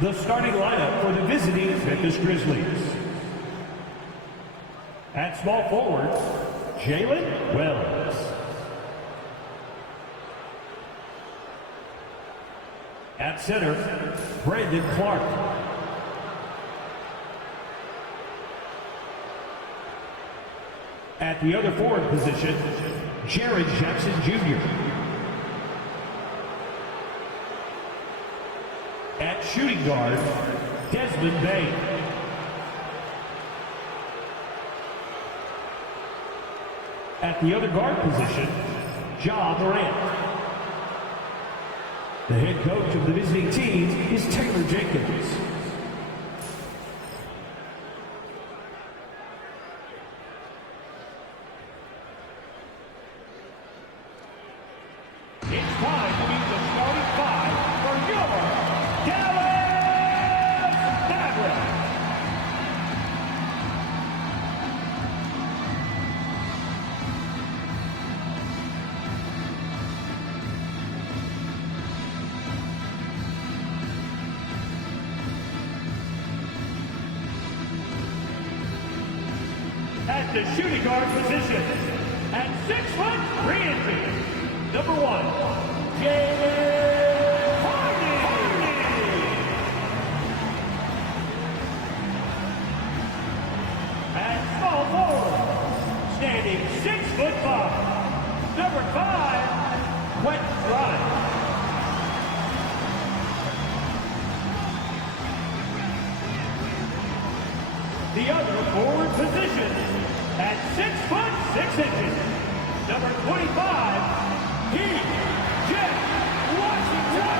The starting lineup for the visiting Memphis Grizzlies. At small forward, Jalen Wells. At center, Brandon Clark. At the other forward position, Jared Jackson Jr. At shooting guard, Desmond Bain. At the other guard position, Ja Morant. The head coach of the visiting team is Taylor Jenkins. It's time to meet the starting five for your Dallas Mavericks. At the shooting guard position, at 6'3" inches, number 1, Jalen Hardy. At small forward, standing 6'5", number 5, Quentin Grimes. The other forward position, at 6'6", number 25, P.J. Washington.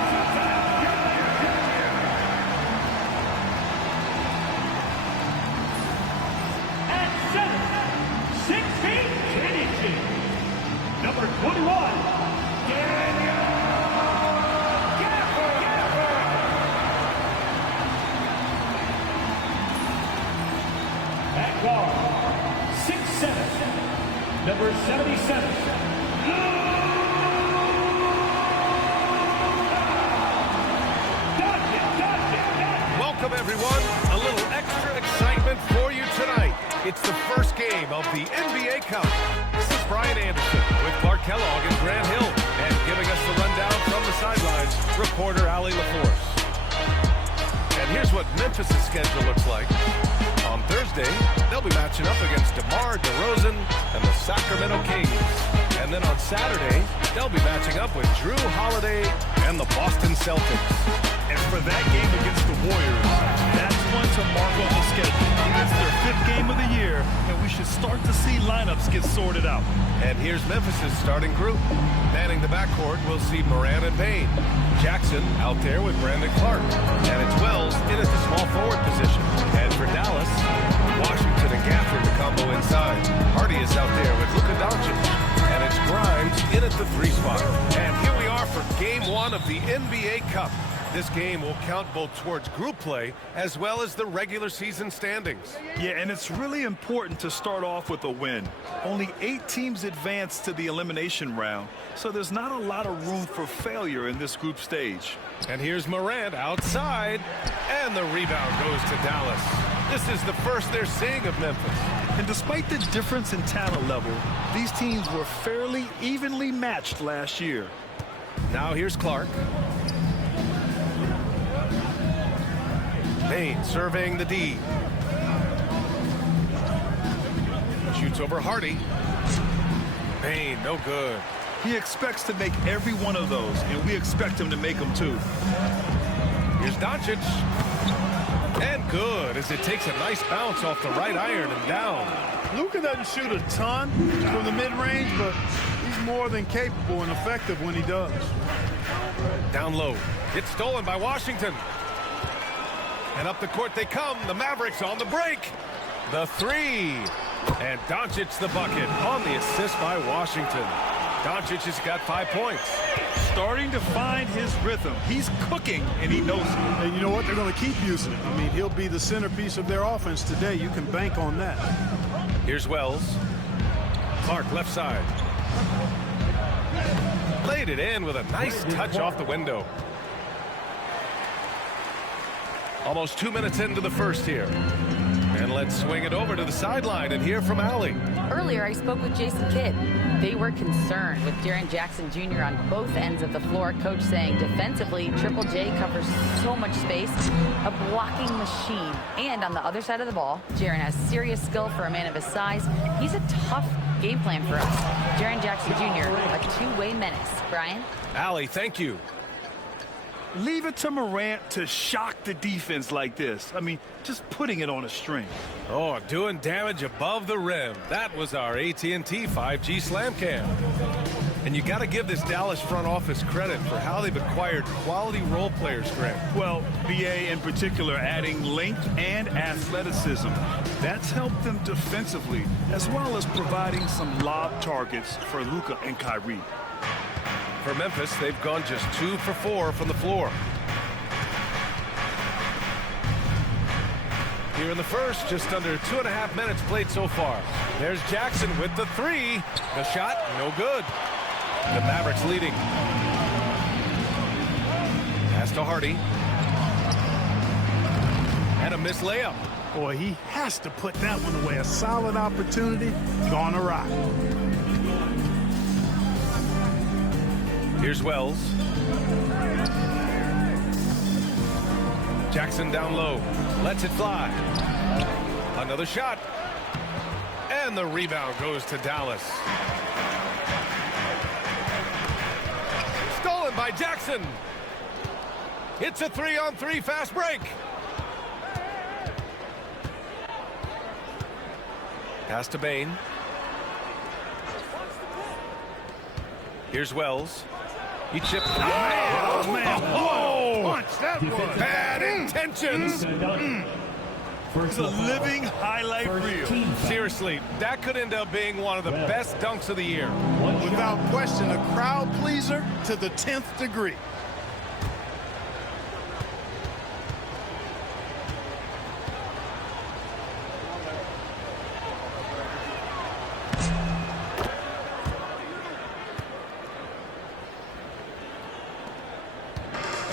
At center, 6 feet 10 inches, number 21, Daniel Gafford. At guard, 6'7", number 77. Welcome, everyone. A little extra excitement for you tonight. It's the first game of the NBA Cup. This is Brian Anderson with Clark Kellogg and Grant Hill. And giving us the rundown from the sidelines, reporter Allie LaForce. And here's what Memphis' schedule looks like. On Thursday, they'll be matching up against DeMar DeRozan and the Sacramento Kings. And then on Saturday, they'll be matching up with Drew Holiday and the Boston Celtics. And for that game against the Warriors, that's one to mark on the schedule. It's their 5th game of the year, and we should start to see lineups get sorted out. And here's Memphis' starting group. Manning the backcourt, we'll see Morant and Bain. Jackson out there with Brandon Clark. And it's Wells in at the small forward position. And for Dallas, Washington and Gafford, the combo inside. Hardy is out there with Luka Doncic. And it's Grimes in at the 3 spot. And here we are for Game 1 of the NBA Cup. This game will count both towards group play as well as the regular season standings. Yeah, and it's really important to start off with a win. Only 8 teams advance to the elimination round, so there's not a lot of room for failure in this group stage. And here's Morant outside, and the rebound goes to Dallas. This is the first they're seeing of Memphis. And despite the difference in talent level, these teams were fairly evenly matched last year. Now here's Clark. Bain surveying the D. Shoots over Hardy. Bain, no good. He expects to make every one of those, and we expect him to make them too. Here's Doncic. And good, as it takes a nice bounce off the right iron and down. Luka doesn't shoot a ton from the mid-range, but he's more than capable and effective when he does. Down low. It's stolen by Washington. And up the court they come. The Mavericks on the break. The 3. And Doncic the bucket on the assist by Washington. Doncic has got 5 points. Starting to find his rhythm. He's cooking, and he knows it. And you know what? They're going to keep using it. I mean, he'll be the centerpiece of their offense today. You can bank on that. Here's Wells. Clark left side. Laid it in with a nice touch off the window. Almost 2 minutes into the first here. And let's swing it over to the sideline and hear from Allie. Earlier, I spoke with Jason Kidd. They were concerned with Jaren Jackson Jr. on both ends of the floor. Coach saying defensively, Triple J covers so much space, a blocking machine. And on the other side of the ball, Jaren has serious skill for a man of his size. He's a tough game plan for us. Jaren Jackson Jr., a two-way menace. Brian? Allie, thank you. Leave it to Morant to shock the defense like this. I mean, just putting it on a string. Oh, doing damage above the rim. That was our AT&T 5G Slam Cam. And you got to give this Dallas front office credit for how they've acquired quality role players, Greg. Well, BA in particular adding length and athleticism. That's helped them defensively, as well as providing some lob targets for Luka and Kyrie. For Memphis, they've gone just 2 for 4 from the floor. Here in the first, just under 2.5 minutes played so far. There's Jackson with the 3. The shot, no good. The Mavericks leading. Pass to Hardy. And a missed layup. Boy, he has to put that one away. A solid opportunity, gone awry. Here's Wells. Jackson down low. Lets it fly. Another shot. And the rebound goes to Dallas. Stolen by Jackson. It's a 3-on-3 fast break. Pass to Bain. Here's Wells. He chipped. Oh, man. Oh, Punch, that was. bad intentions. It's a living highlight reel. Seriously, that could end up being one of the best dunks of the year. Without question, a crowd pleaser to the 10th degree.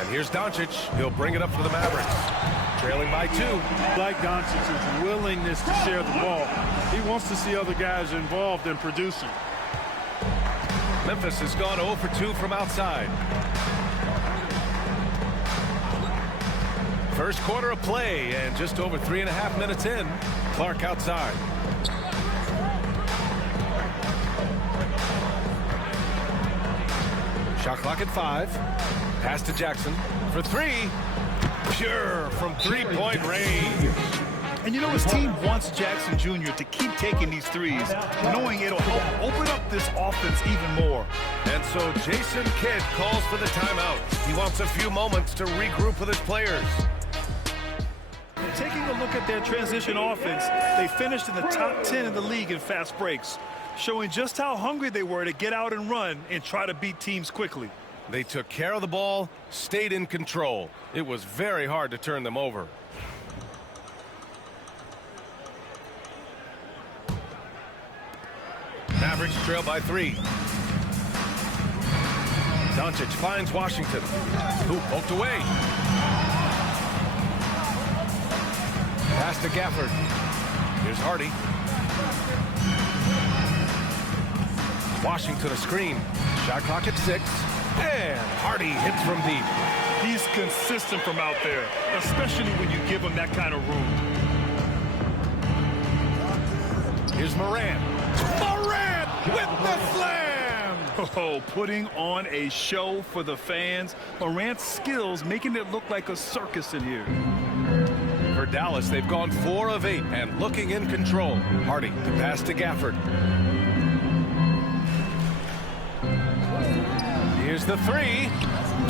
Here's Doncic. He'll bring it up for the Mavericks. Trailing by 2. Like Doncic's willingness to share the ball. He wants to see other guys involved in producing. Memphis has gone 0 for 2 from outside. First quarter of play and just over 3.5 minutes in. Clark outside. Shot clock at 5. Pass to Jackson for 3. Pure from three-point range. And you know his team wants Jackson Jr. to keep taking these threes, knowing it'll help open up this offense even more. And so Jason Kidd calls for the timeout. He wants a few moments to regroup with his players. Taking a look at their transition offense, they finished in the top 10 in the league in fast breaks, showing just how hungry they were to get out and run and try to beat teams quickly. They took care of the ball, stayed in control. It was very hard to turn them over. Mavericks trail by 3. Doncic finds Washington. Hoop poked away. Pass to Gafford. Here's Hardy. Washington a screen. Shot clock at 6. And Hardy hits from deep. He's consistent from out there, especially when you give him that kind of room. Here's Morant. Morant with the slam! Oh, putting on a show for the fans. Morant's skills making it look like a circus in here. For Dallas, they've gone 4 of 8 and looking in control. Hardy to pass to Gafford. Here's the 3,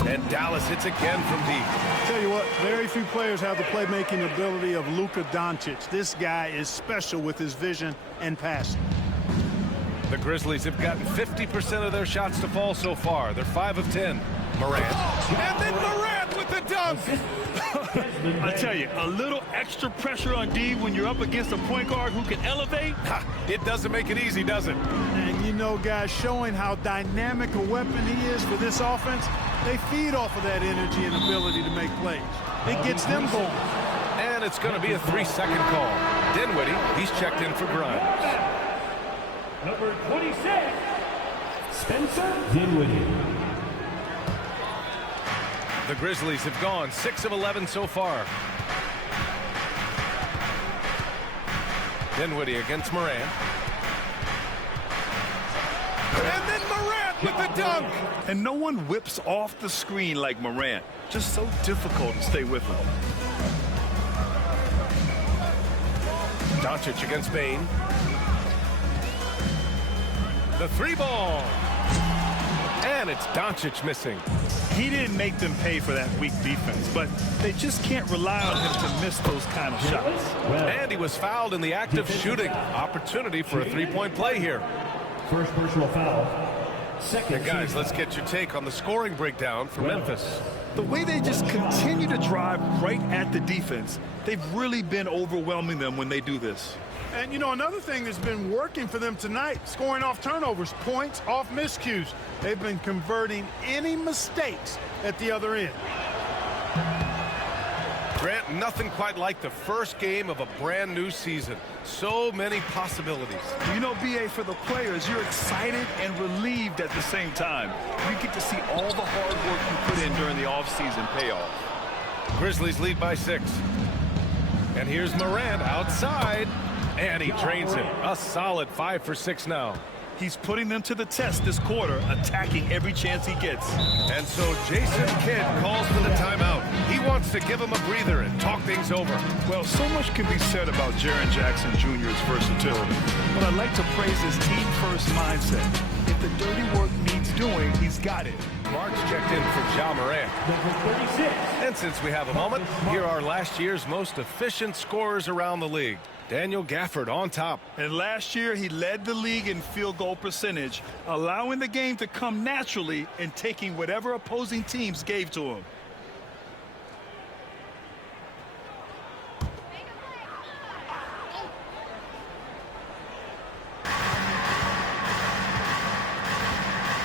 and Dallas hits again from deep. Tell you what, very few players have the playmaking ability of Luka Doncic. This guy is special with his vision and passing. The Grizzlies have gotten 50% of their shots to fall so far. They're 5 of 10. Morant. And then Morant with the dunk. I tell you, a little extra pressure on D when you're up against a point guard who can elevate. It doesn't make it easy, does it? And you know, guys, showing how dynamic a weapon he is for this offense, They feed off of that energy and ability to make plays. It gets them going. And it's going to be a 3-second call. Dinwiddie, he's checked in for Grimes. Number 26, Spencer Dinwiddie. The Grizzlies have gone 6 of 11 so far. Dinwiddie against Morant. And then Morant with the dunk. And no one whips off the screen like Morant. Just so difficult to stay with him. Doncic against Bane. The 3-ball. And it's Doncic missing. He didn't make them pay for that weak defense, but they just can't rely on him to miss those kind of shots. And he was fouled in the act of shooting. Opportunity for a 3-point play here. First personal foul. Second. And guys, let's get your take on the scoring breakdown for Memphis. The way they just continue to drive right at the defense, they've really been overwhelming them when they do this. And, you know, another thing that's been working for them tonight, scoring off turnovers, points off miscues. They've been converting any mistakes at the other end. Grant, nothing quite like the first game of a brand new season. So many possibilities. You know, BA, for the players, you're excited and relieved at the same time. You get to see all the hard work you put in during the offseason payoff. Grizzlies lead by 6. And here's Morant outside. And he drains him. A solid 5 for 6 now. He's putting them to the test this quarter, attacking every chance he gets. And so Jason Kidd calls for the timeout. He wants to give him a breather and talk things over. Well, so much can be said about Jaren Jackson Jr.'s versatility, but I'd like to praise his team-first mindset. If the dirty work needs doing, he's got it. Mark's checked in for Ja Morant. Number 36. And since we have a moment, here are last year's most efficient scorers around the league. Daniel Gafford on top. And last year, he led the league in field goal percentage, allowing the game to come naturally and taking whatever opposing teams gave to him.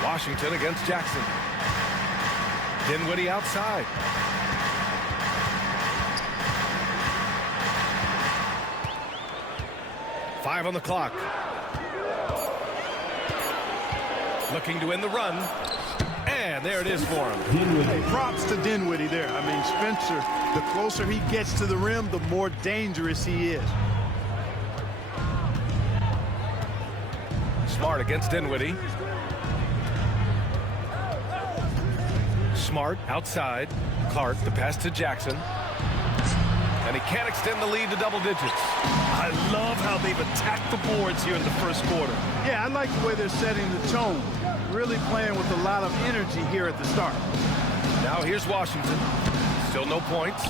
Washington against Jackson. Dinwiddie outside. Five on the clock. Looking to win the run. And there it is for him. Hey, props to Dinwiddie there. I mean, Spencer, the closer he gets to the rim, the more dangerous he is. Smart against Dinwiddie. Smart outside. Clark, the pass to Jackson. And he can't extend the lead to double digits. I love how they've attacked the boards here in the first quarter. Yeah, I like the way they're setting the tone. Really playing with a lot of energy here at the start. Now here's Washington. Still no points.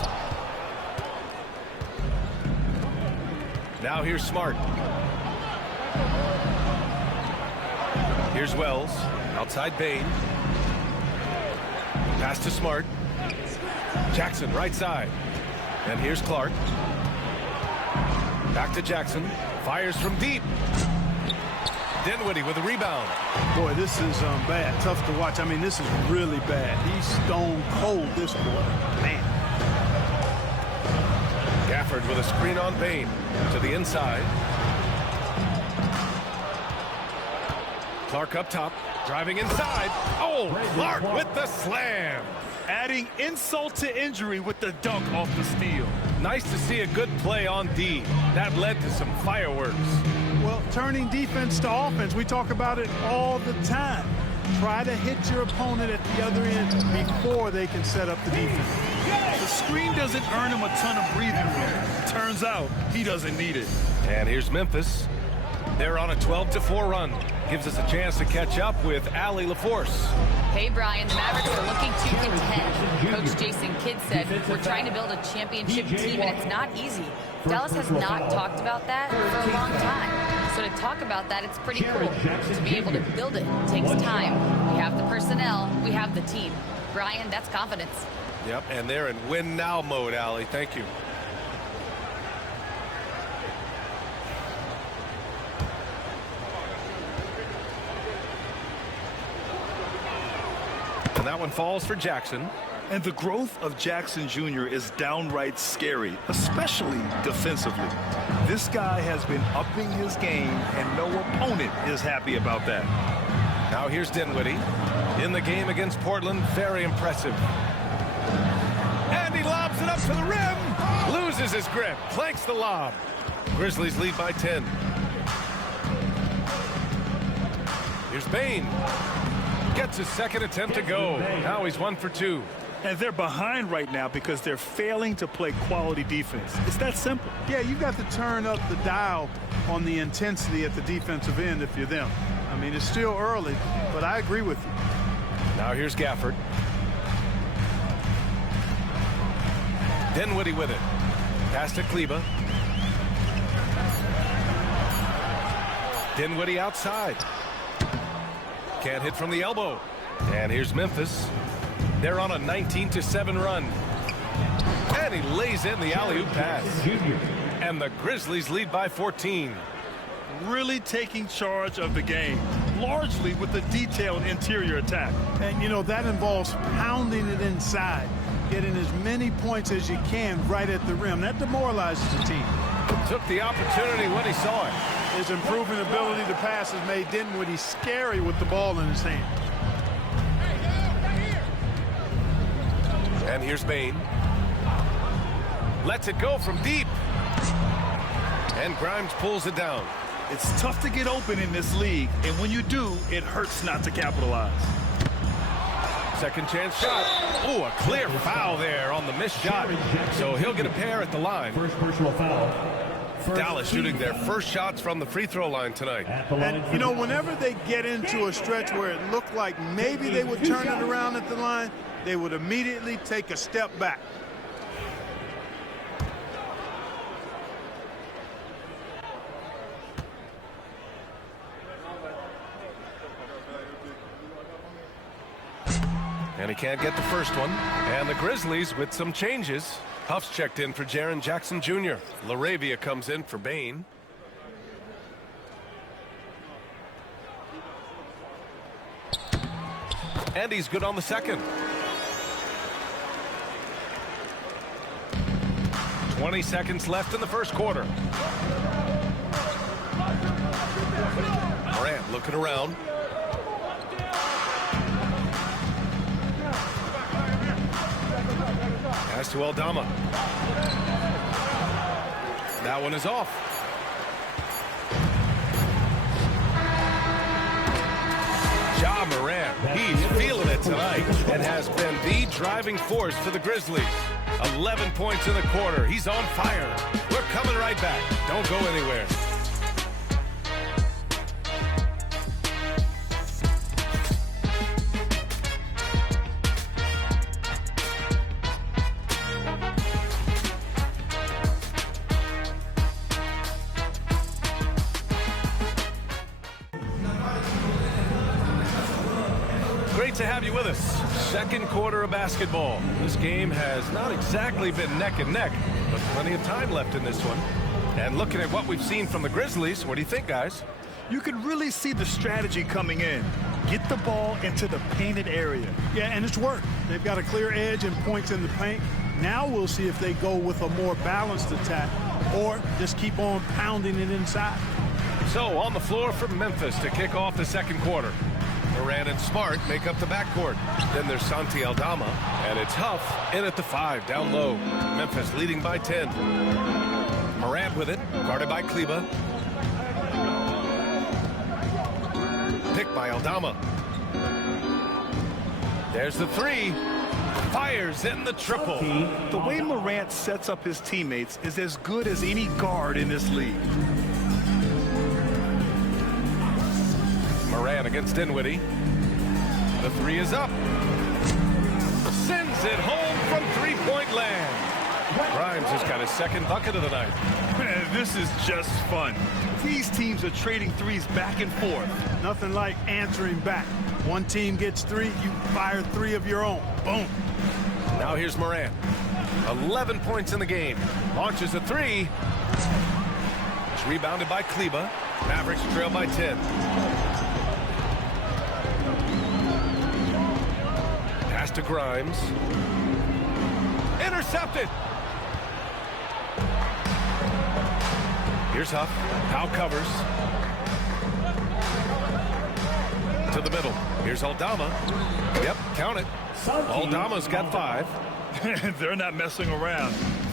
Now here's Smart. Here's Wells. Outside Bane. Pass to Smart. Jackson right side. And here's Clark. Back to Jackson. Fires from deep. Dinwiddie with a rebound. Boy, this is bad. Tough to watch. I mean, this is really bad. He's stone cold this quarter. Man. Gafford with a screen on Bane. To the inside. Clark up top. Driving inside. Oh, Clark with the slam. Adding insult to injury with the dunk off the steal. Nice to see a good play on D. That led to some fireworks. Well, turning defense to offense, we talk about it all the time. Try to hit your opponent at the other end before they can set up the defense. The screen doesn't earn him a ton of breathing room. Turns out he doesn't need it. And here's Memphis. They're on a 12-4 run. Gives us a chance to catch up with Allie LaForce. Hey, Brian, the Mavericks are looking to contend. Coach Jason Kidd said, we're trying to build a championship team, and it's not easy. Dallas has not talked about that for a long time. So to talk about that, it's pretty cool. To be able to build it takes time. We have the personnel. We have the team. Brian, that's confidence. Yep, and they're in win-now mode, Allie. Thank you. And now that one falls for Jackson. And the growth of Jackson Jr. is downright scary, especially defensively. This guy has been upping his game, and no opponent is happy about that. Now here's Dinwiddie. In the game against Portland, very impressive. And he lobs it up to the rim. Loses his grip, clanks the lob. Grizzlies lead by 10. Here's Bane. Gets his second attempt to go. Now he's 1 for 2. And they're behind right now because they're failing to play quality defense. It's that simple. Yeah, you've got to turn up the dial on the intensity at the defensive end if you're them. I mean, it's still early, but I agree with you. Now here's Gafford. Dinwiddie with it. Pass to Kleba. Dinwiddie outside. Can't hit from the elbow. And here's Memphis. They're on a 19-7 run. And he lays in the alley-oop pass. And the Grizzlies lead by 14. Really taking charge of the game, largely with the detailed interior attack. And, you know, that involves pounding it inside, getting as many points as you can right at the rim. That demoralizes the team. Took the opportunity when he saw it. His improving ability to pass has made Dinwiddie scary with the ball in his hand. And here's Bane. Lets it go from deep. And Grimes pulls it down. It's tough to get open in this league, and when you do, it hurts not to capitalize. Second chance shot. Oh, a clear foul there on the missed shot. So he'll get a pair at the line. First personal foul. Dallas shooting their first shots from the free throw line tonight. And, you know, whenever they get into a stretch where it looked like maybe they would turn it around at the line, they would immediately take a step back. And he can't get the first one. And the Grizzlies with some changes. Huff's checked in for Jaren Jackson Jr. LaRavia comes in for Bane. And he's good on the second. 20 seconds left in the first quarter. Morant looking around. Pass to Aldama. That one is off. Ja Morant, he's feeling it tonight and has been the driving force for the Grizzlies. 11 points in the quarter. He's on fire. We're coming right back. Don't go anywhere. Great to have you with us. Second quarter of basketball. This game has not exactly been neck and neck, but plenty of time left in this one. And looking at what we've seen from the Grizzlies, what do you think, guys? You can really see the strategy coming in. Get the ball into the painted area. Yeah, and it's worked. They've got a clear edge and points in the paint. Now we'll see if they go with a more balanced attack or just keep on pounding it inside. So on the floor for Memphis to kick off the second quarter. Morant and Smart make up the backcourt. Then there's Santi Aldama, and it's Huff in at the 5, down low. Memphis leading by 10. Morant with it, guarded by Kleba. Picked by Aldama. There's the 3. Fires in the triple. The way Morant sets up his teammates is as good as any guard in this league. Morant against Dinwiddie. The 3 is up. Sends it home from three-point land. Grimes has got his second bucket of the night. Man, this is just fun. These teams are trading threes back and forth. Nothing like answering back. One team gets 3, you fire 3 of your own. Boom. Now here's Morant. 11 points in the game. Launches a 3. It's rebounded by Kleba. Mavericks trail by 10. Pass to Grimes. Intercepted. Here's Huff. Powell covers. To the middle. Here's Aldama. Yep, count it. Aldama's got 5. They're not messing around.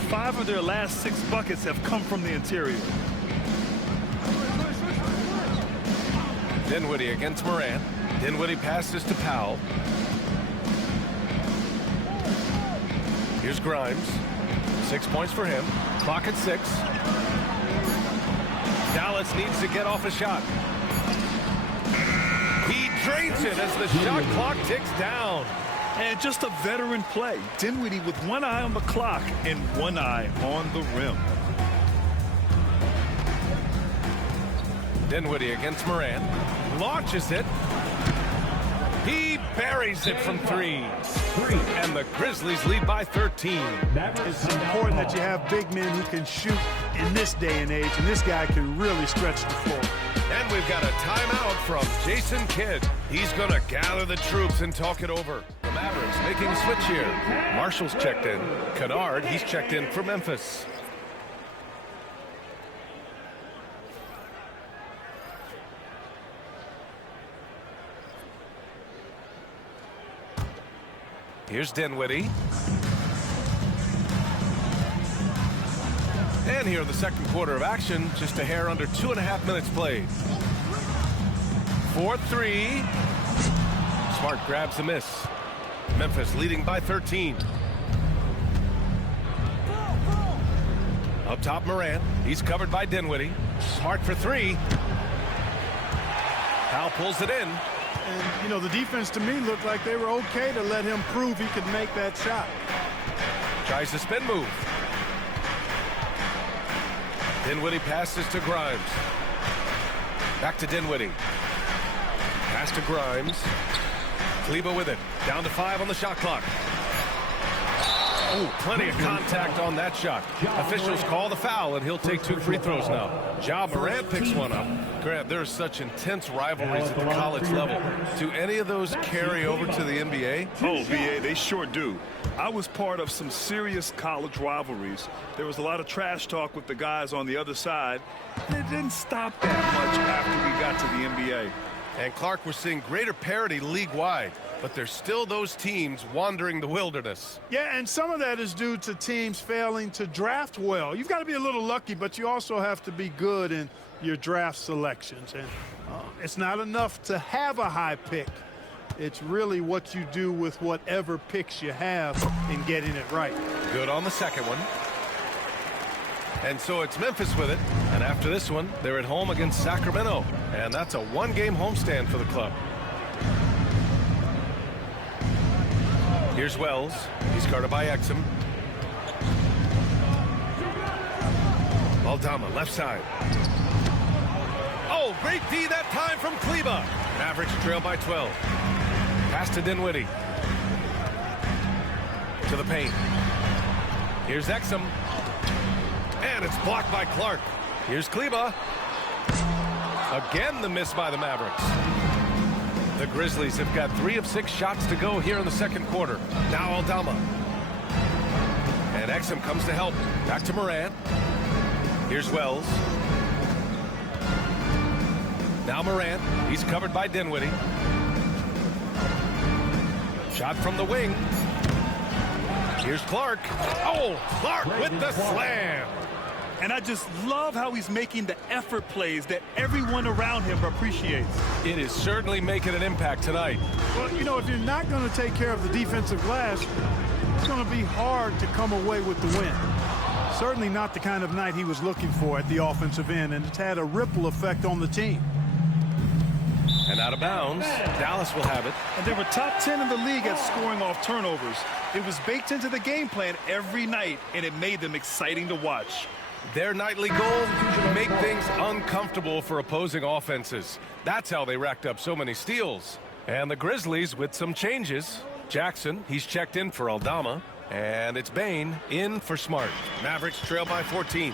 5 of their last 6 buckets have come from the interior. Dinwiddie against Morant. Dinwiddie passes to Powell. Here's Grimes. 6 points for him. Clock at 6. Dallas needs to get off a shot. He drains it as the shot clock ticks down. And just a veteran play. Dinwiddie with one eye on the clock and one eye on the rim. Dinwiddie against Morant. Launches it. He buries it from 3. And the Grizzlies lead by 13. It's important that you have big men who can shoot in this day and age, and this guy can really stretch the floor. And we've got a timeout from Jason Kidd. He's going to gather the troops and talk it over. The Mavericks making a switch here. Marshall's checked in. Kennard, he's checked in for Memphis. Here's Dinwiddie. And here in the second quarter of action, just a hair under 2.5 minutes played. 4-3. Smart grabs the miss. Memphis leading by 13. Up top, Morant. He's covered by Dinwiddie. Smart for 3. Powell pulls it in. And, you know, the defense to me looked like they were okay to let him prove he could make that shot. Tries the spin move. Dinwiddie passes to Grimes. Back to Dinwiddie. Pass to Grimes. Kleber with it. Down to 5 on the shot clock. Oh, plenty of contact on that shot. Officials call the foul, and he'll take 2 free throws now. Ja Morant picks one up. Grant, there's such intense rivalries at the college level. Do any of those carry over to the NBA? Oh, BA, they sure do. I was part of some serious college rivalries. There was a lot of trash talk with the guys on the other side. And it didn't stop that much after we got to the NBA. And Clark, we're seeing greater parity league-wide, but there's still those teams wandering the wilderness. Yeah, and some of that is due to teams failing to draft well. You've got to be a little lucky, but you also have to be good in your draft selections. And it's not enough to have a high pick. It's really what you do with whatever picks you have in getting it right. Good on the second one. And so it's Memphis with it. And after this one, they're at home against Sacramento. And that's a 1-game homestand for the club. Here's Wells. He's guarded by Exum. Aldama, left side. Oh, great D that time from Kleber. Mavericks trail by 12. Pass to Dinwiddie. To the paint. Here's Exum. And it's blocked by Clark. Here's Kleber. Again, the miss by the Mavericks. The Grizzlies have got 3 of 6 shots to go here in the second quarter. Now Aldama. And Exum comes to help. Back to Morant. Here's Wells. Now Morant. He's covered by Dinwiddie. Shot from the wing. Here's Clark. Oh, Clark with the slam. And I just love how he's making the effort plays that everyone around him appreciates. It is certainly making an impact tonight. Well, you know, if you're not going to take care of the defensive glass, it's going to be hard to come away with the win. Certainly not the kind of night he was looking for at the offensive end, and it's had a ripple effect on the team. And out of bounds, Dallas will have it. And they were top 10 in the league at scoring off turnovers. It was baked into the game plan every night, and it made them exciting to watch. Their nightly goal, make things uncomfortable for opposing offenses. That's how they racked up so many steals. And the Grizzlies with some changes. Jackson, he's checked in for Aldama. And it's Bane in for Smart. Mavericks trail by 14.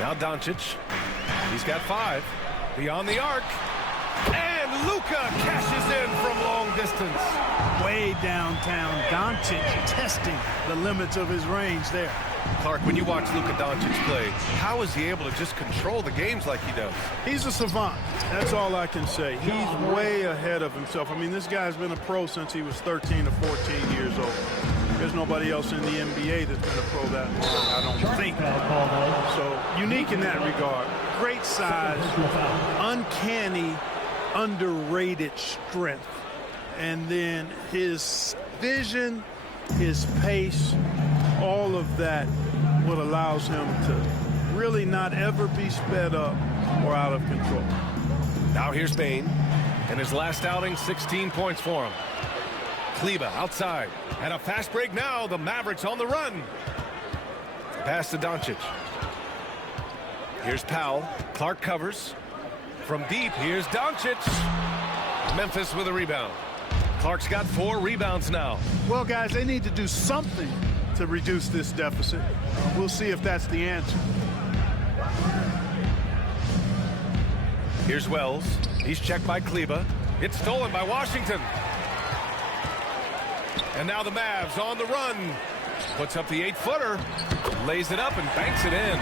Now Doncic. He's got 5. Beyond the arc. And Luka cashes in from long distance. Way downtown, Doncic testing the limits of his range there. Clark, when you watch Luka Doncic play, how is he able to just control the games like he does? He's a savant. That's all I can say. He's way ahead of himself. I mean, this guy's been a pro since he was 13 or 14 years old. There's nobody else in the NBA that's been a pro that long, I don't think. So unique in that regard. Great size, uncanny, underrated strength. And then his vision, his pace, all of that what allows him to really not ever be sped up or out of control. Now here's Bane. In his last outing, 16 points for him. Kleber outside. And a fast break now. The Mavericks on the run. Pass to Doncic. Here's Powell. Clark covers. From deep, here's Doncic. Memphis with a rebound. Clark's got 4 rebounds now. Well, guys, they need to do something to reduce this deficit. We'll see if that's the answer. Here's Wells. He's checked by Kleber. It's stolen by Washington. And now the Mavs on the run. Puts up the 8-footer. Lays it up and banks it in.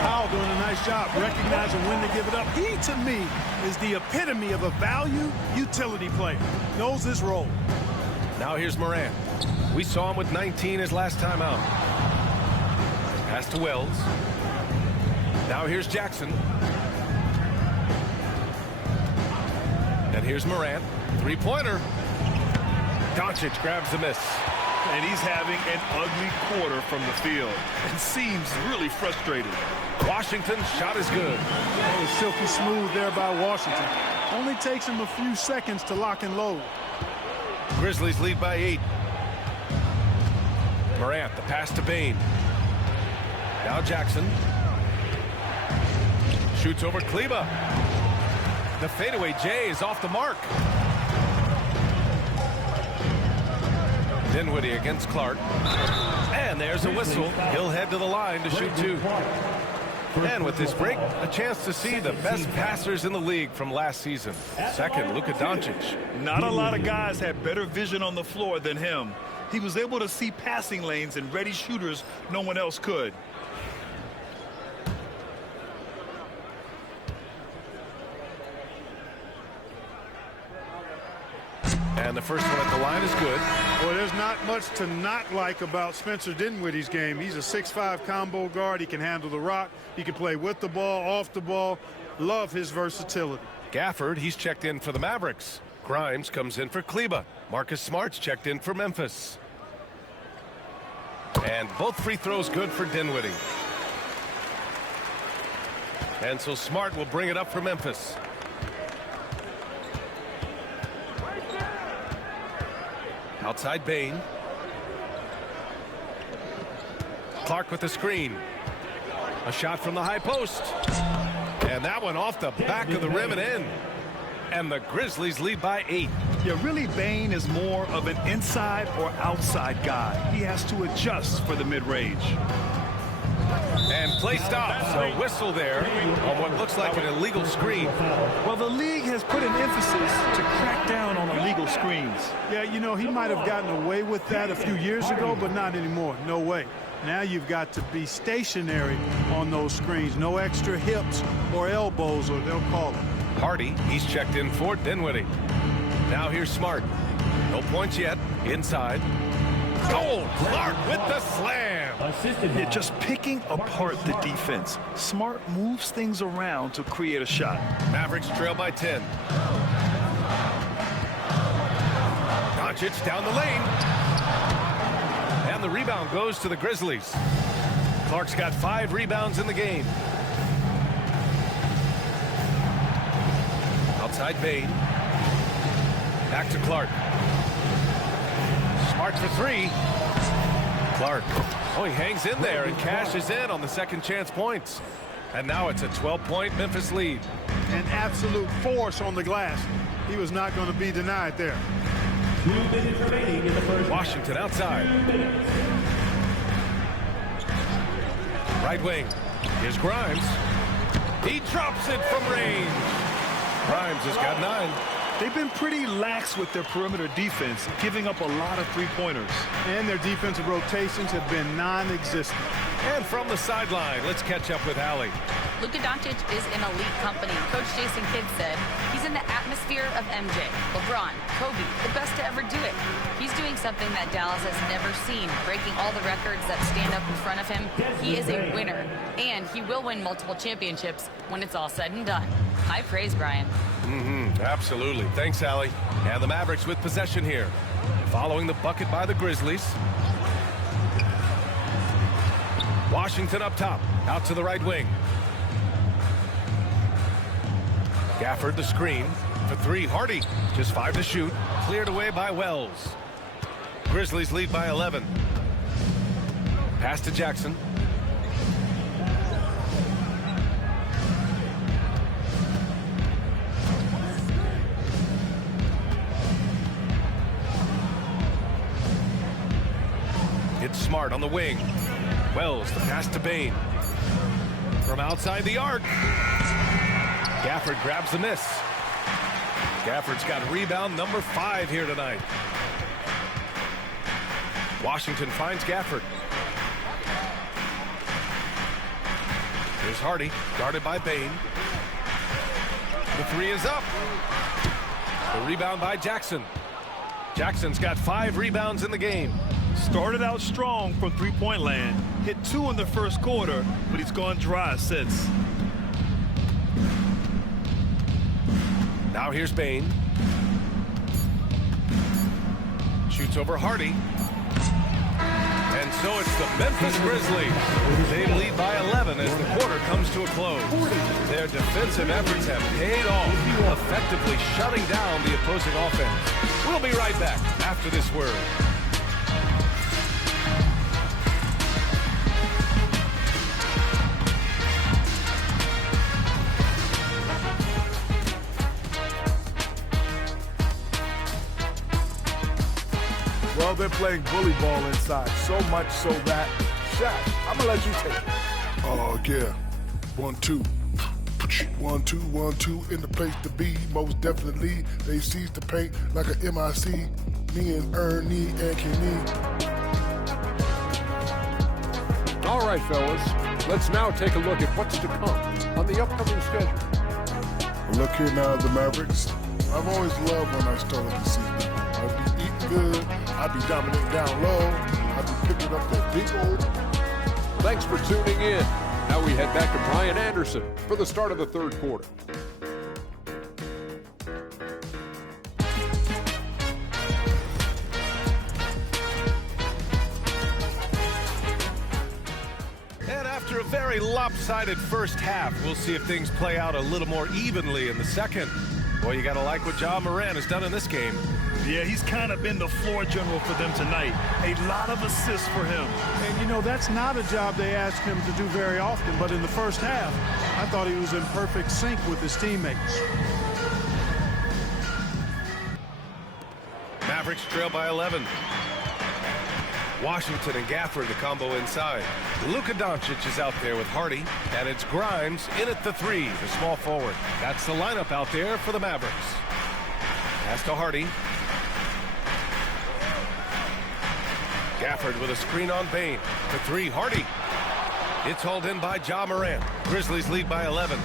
Powell doing a nice job recognizing when to give it up. He, to me, is the epitome of a value utility player. Knows his role. Now here's Morant. We saw him with 19 his last time out. Pass to Wells. Now here's Jackson. And here's Morant. 3-pointer. Doncic grabs the miss. And he's having an ugly quarter from the field and seems really frustrated. Washington's shot is good. That was silky smooth there by Washington. Only takes him a few seconds to lock and load. Grizzlies lead by 8. Morant, the pass to Bane. Now Jackson. Shoots over Kleber. The fadeaway J is off the mark. Dinwiddie against Clark. And there's a whistle. He'll head to the line to shoot 2. And with this break, a chance to see the best passers in the league from last season. Second, Luka Doncic. Not a lot of guys had better vision on the floor than him. He was able to see passing lanes and ready shooters no one else could. And the first one at the line is good. Well, there's not much to not like about Spencer Dinwiddie's game. He's a 6'5" combo guard. He can handle the rock. He can play with the ball, off the ball. Love his versatility. Gafford, he's checked in for the Mavericks. Grimes comes in for Kleber. Marcus Smart's checked in for Memphis. And both free throws good for Dinwiddie. And so Smart will bring it up for Memphis. Outside Bane. Clark with the screen. A shot from the high post. And that one off the back of the rim and in. And the Grizzlies lead by 8. Yeah, really, Bane is more of an inside or outside guy. He has to adjust for the mid-range. And play stops. A whistle there on what looks like an illegal screen. Well, the league has put an emphasis to crack down on illegal screens. Yeah, you know, he might have gotten away with that a few years ago, but not anymore. No way. Now you've got to be stationary on those screens. No extra hips or elbows, or they'll call it. Hardy, he's checked in for Dinwiddie. Now here's Smart. No points yet. Inside. Oh, Clark with the slam. Yeah, just picking apart the defense. Smart moves things around to create a shot. Mavericks trail by 10. Doncic down the lane. And the rebound goes to the Grizzlies. Clark's got 5 rebounds in the game. Outside Bane. Back to Clark. Smart for 3. Clark. Oh, he hangs in there and cashes in on the second chance points. And now it's a 12-point Memphis lead. An absolute force on the glass. He was not going to be denied there. 2 minutes remaining in the first. Washington outside. Right wing. Here's Grimes. He drops it from range. Grimes has got 9. They've been pretty lax with their perimeter defense, giving up a lot of three-pointers. And their defensive rotations have been non-existent. And from the sideline, let's catch up with Allie. Luka Doncic is in elite company. Coach Jason Kidd said he's in the atmosphere of MJ, LeBron, Kobe, the best to ever do it. He's doing something that Dallas has never seen, breaking all the records that stand up in front of him. He is a winner, and he will win multiple championships when it's all said and done. High praise, Brian. Absolutely. Thanks, Allie. And the Mavericks with possession here. Following the bucket by the Grizzlies. Washington up top, out to the right wing. Gafford the screen for three. Hardy, just 5 to shoot. Cleared away by Wells. Grizzlies lead by 11. Pass to Jackson. It's Smart on the wing. Wells, the pass to Bain. From outside the arc. Gafford grabs the miss. Gafford's got rebound number 5 here tonight. Washington finds Gafford. Here's Hardy, guarded by Bain. The 3 is up. The rebound by Jackson. Jackson's got 5 rebounds in the game. Started out strong from three-point land. Hit 2 in the first quarter, but he's gone dry since. Now here's Bain. Shoots over Hardy. And so it's the Memphis Grizzlies. They lead by 11 as the quarter comes to a close. Their defensive efforts have paid off, effectively shutting down the opposing offense. We'll be right back after this word. Well, they're playing bully ball inside, so much so that, Shaq, I'm gonna let you take it. Oh, yeah. 1, 2. 1, 2, 1, 2 in the place to be. Most definitely, they seize the paint like a MIC. Me and Ernie and Kenny. All right, fellas, let's now take a look at what's to come on the upcoming schedule. Look here now, the Mavericks. I've always loved when I started the season. I'd be eating good, I'd be dominating down low, I'd be picking up that big old... Thanks for tuning in. Now we head back to Brian Anderson for the start of the third quarter. And after a very lopsided first half, we'll see if things play out a little more evenly in the second. Boy, you got to like what Ja Morant has done in this game. Yeah, he's kind of been the floor general for them tonight. A lot of assists for him. And, you know, that's not a job they ask him to do very often, but in the first half, I thought he was in perfect sync with his teammates. Mavericks trail by 11. Washington and Gafford, the combo inside. Luka Doncic is out there with Hardy, and it's Grimes in at the 3, the small forward. That's the lineup out there for the Mavericks. Pass to Hardy. Gafford with a screen on Bain. The 3, Hardy. It's hauled in by Ja Morant. Grizzlies lead by 11.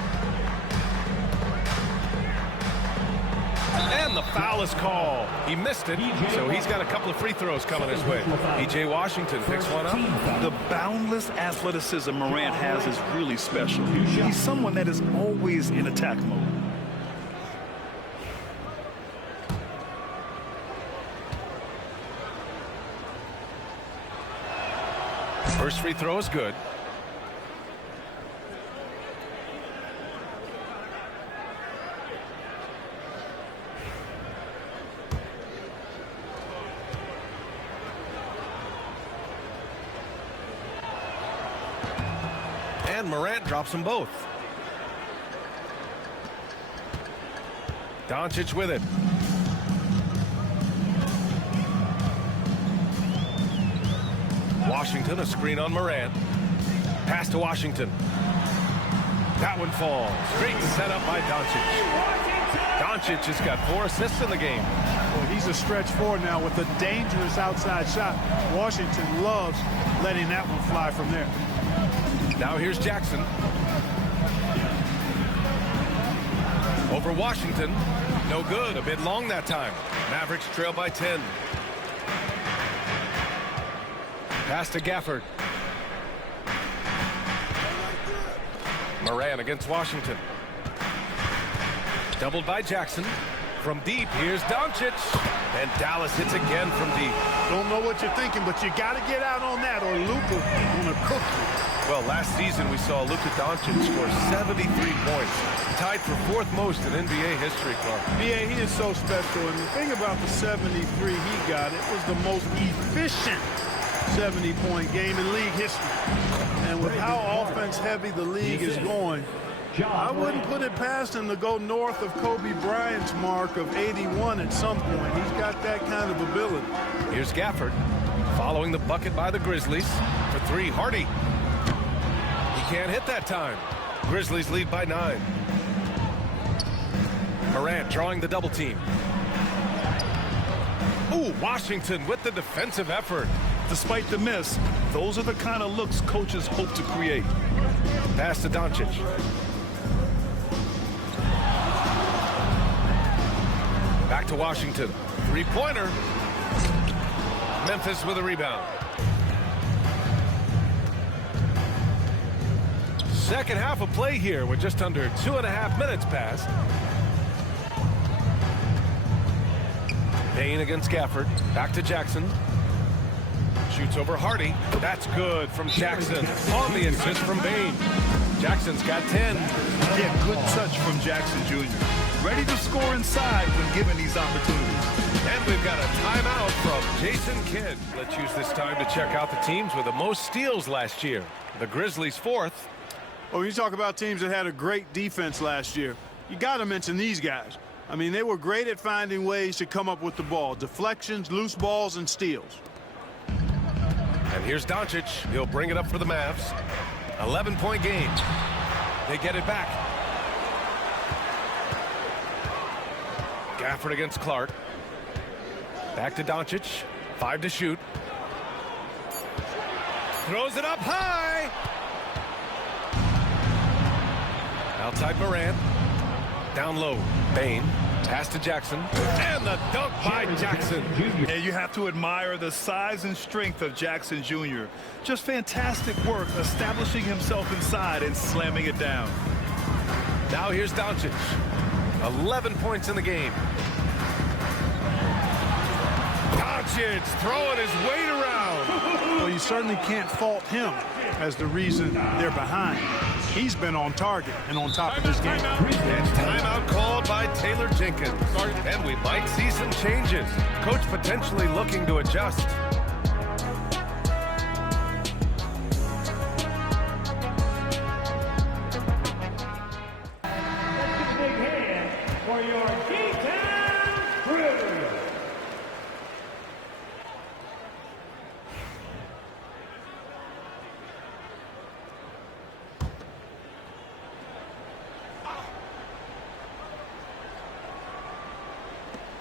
And the foul is called. He missed it, so he's got a couple of free throws coming his way. P.J. Washington picks one up. The boundless athleticism Morant has is really special. He's someone that is always in attack mode. First free throw is good. And Morant drops them both. Doncic with it. Washington, a screen on Morant. Pass to Washington. That one falls. Great set up by Doncic. Doncic has got 4 assists in the game. Well, he's a stretch forward now with a dangerous outside shot. Washington loves letting that one fly from there. Now here's Jackson. Over Washington. No good. A bit long that time. Mavericks trail by 10. Pass to Gafford. Moran against Washington. Doubled by Jackson. From deep, here's Doncic. And Dallas hits again from deep. Don't know what you're thinking, but you got to get out on that or Luka gonna cook you. Well, last season we saw Luka Doncic score 73 points. Tied for 4th most in NBA history, Clark. Yeah, he is so special. And the thing about the 73 he got, it was the most efficient 70-point game in league history. And with how offense-heavy the league is going, I wouldn't put it past him to go north of Kobe Bryant's mark of 81 at some point. He's got that kind of ability. Here's Gafford following the bucket by the Grizzlies. For 3, Hardy. He can't hit that time. Grizzlies lead by 9. Morant drawing the double team. Ooh, Washington with the defensive effort. Despite the miss, those are the kind of looks coaches hope to create. Pass to Doncic. Back to Washington. 3-pointer. Memphis with a rebound. Second half of play here with just under 2.5 minutes passed. Payne against Gafford. Back to Jackson. Shoots over Hardy. That's good from Jackson. On the assist from Payne. Jackson's got 10. Yeah, good touch from Jackson Jr. Ready to score inside when given these opportunities. And we've got a timeout from Jason Kidd. Let's use this time to check out the teams with the most steals last year. The Grizzlies 4th. Well, when you talk about teams that had a great defense last year, you got to mention these guys. I mean, they were great at finding ways to come up with the ball. Deflections, loose balls, and steals. And here's Doncic. He'll bring it up for the Mavs. 11-point game. They get it back. Gafford against Clark. Back to Doncic. 5 to shoot. Throws it up high. Outside Morant. Down low. Payne. Pass to Jackson. And the dunk by Jackson. And you have to admire the size and strength of Jackson Jr. Just fantastic work establishing himself inside and slamming it down. Now here's Doncic. 11 points in the game. Doncic throwing his weight around. Well, you certainly can't fault him as the reason they're behind. He's been on target and on top of this game. And timeout called by Taylor Jenkins. And we might see some changes. Coach potentially looking to adjust. Let's give a big hand for your D-Town crew.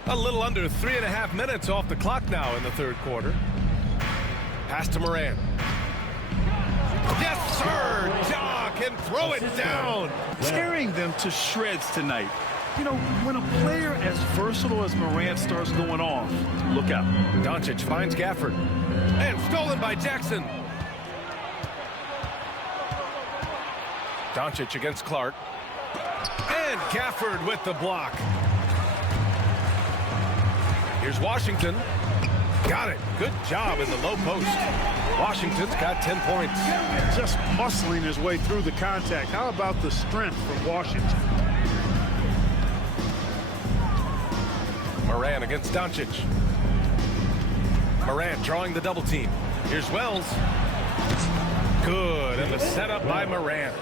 A little under 3.5 minutes off the clock now in the 3rd quarter. Pass to Moran. Yes, sir! Ja can throw it down. Tearing them to shreds tonight. You know, when a player as versatile as Morant starts going off, look out. Doncic finds Gafford. And stolen by Jackson. Doncic against Clark. And Gafford with the block. Here's Washington. Got it. Good job in the low post. Washington's got 10 points. Just muscling his way through the contact. How about the strength from Washington? Moran against Doncic. Moran drawing the double team. Here's Wells. Good. And the setup by Moran.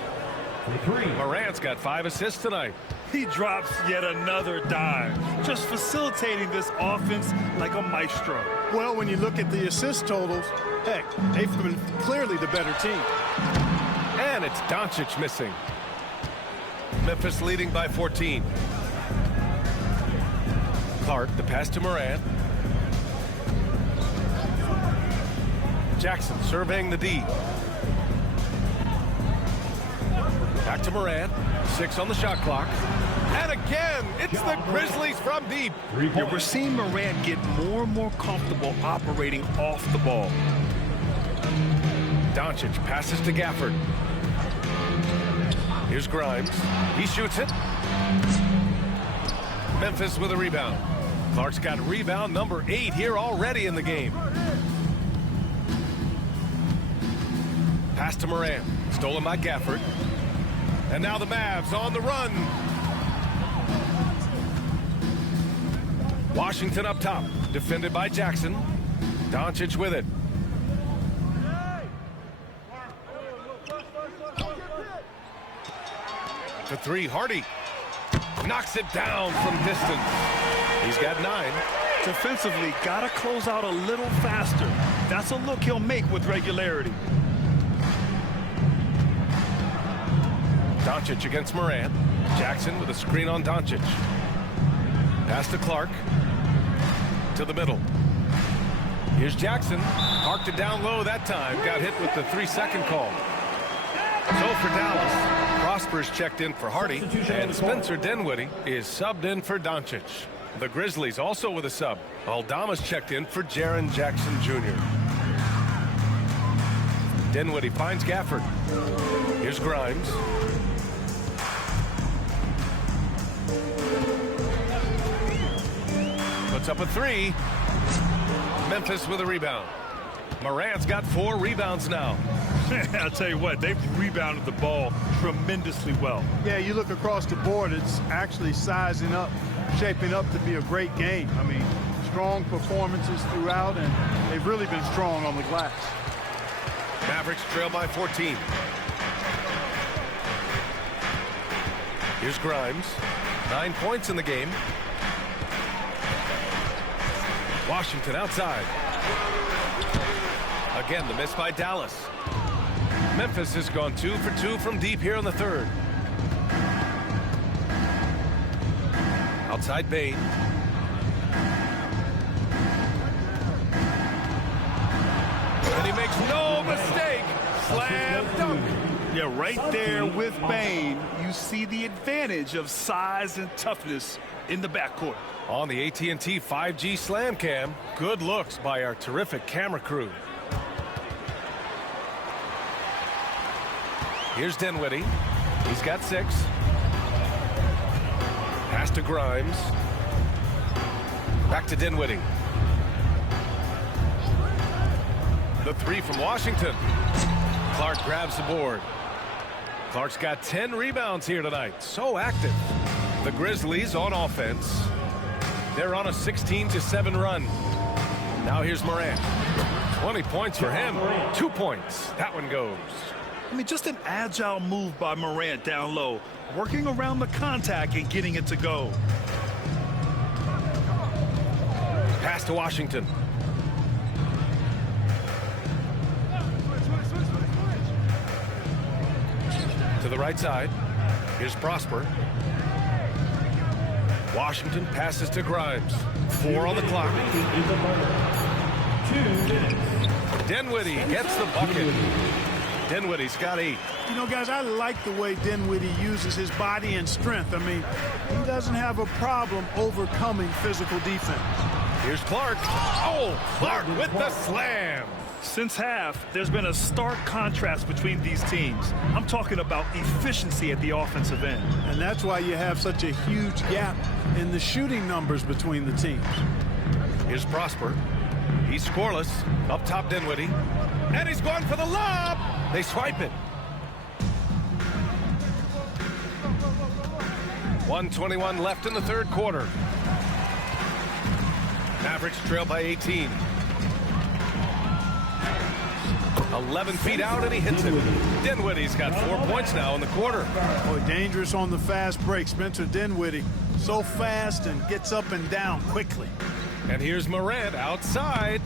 Morant's got 5 assists tonight. He drops yet another dime, just facilitating this offense like a maestro. Well, when you look at the assist totals, heck, they've been clearly the better team. And it's Doncic missing. Memphis leading by 14. Clark, the pass to Morant. Jackson surveying the D. Back to Morant. 6 on the shot clock. And again, it's the Grizzlies from deep. Yeah, we're seeing Morant get more and more comfortable operating off the ball. Doncic passes to Gafford. Here's Grimes. He shoots it. Memphis with a rebound. Clark's got rebound number 8 here already in the game. Pass to Morant. Stolen by Gafford. And now the Mavs on the run. Washington up top. Defended by Jackson. Doncic with it. For 3, Hardy. Knocks it down from distance. He's got 9. Defensively, gotta close out a little faster. That's a look he'll make with regularity. Doncic against Morant. Jackson with a screen on Doncic. Pass to Clark. To the middle. Here's Jackson. Parked it down low that time. Got hit with the 3-second call. So for Dallas, Prosper's checked in for Hardy, and Spencer Dinwiddie is subbed in for Doncic. The Grizzlies also with a sub. Aldama's checked in for Jaren Jackson Jr. Dinwiddie finds Gafford. Here's Grimes. Puts up a 3. Memphis with a rebound. Morant's got 4 rebounds now. I'll tell you what, they've rebounded the ball tremendously well. Yeah, you look across the board, it's actually sizing up, shaping up to be a great game. I mean, strong performances throughout, and they've really been strong on the glass. Mavericks trail by 14. Here's Grimes. 9 points in the game. Washington outside. Again, the miss by Dallas. Memphis has gone 2 for 2 from deep here in the third. Outside Bane. And he makes no mistake. Slam dunk. Yeah, right there with Bane, you see the advantage of size and toughness in the backcourt. On the AT&T 5G Slam Cam, good looks by our terrific camera crew. Here's Dinwiddie. He's got 6. Pass to Grimes. Back to Dinwiddie. The 3 from Washington. Clark grabs the board. Clark's got 10 rebounds here tonight. So active. The Grizzlies on offense. They're on a 16-7 run. Now here's Morant. 20 points for him. 2 points. That one goes. I mean, just an agile move by Morant down low, working around the contact and getting it to go. Pass to Washington. To the right side. Here's Prosper. Washington passes to Grimes. 4 on the clock. Dinwiddie gets the bucket. Dinwiddie's got 8. You know, guys, I like the way Dinwiddie uses his body and strength. I mean, he doesn't have a problem overcoming physical defense. Here's Clark. Oh, Clark with the slam. Since half, there's been a stark contrast between these teams. I'm talking about efficiency at the offensive end. And that's why you have such a huge gap in the shooting numbers between the teams. Here's Prosper. He's scoreless. Up top, Dinwiddie. And he's going for the lob. They swipe it. 1:21 left in the third quarter. Mavericks trail by 18. 11 feet out, and he hits it. Dinwiddie's got 4 points now in the quarter. Boy, dangerous on the fast break. Spencer Dinwiddie, so fast and gets up and down quickly. And here's Morant outside.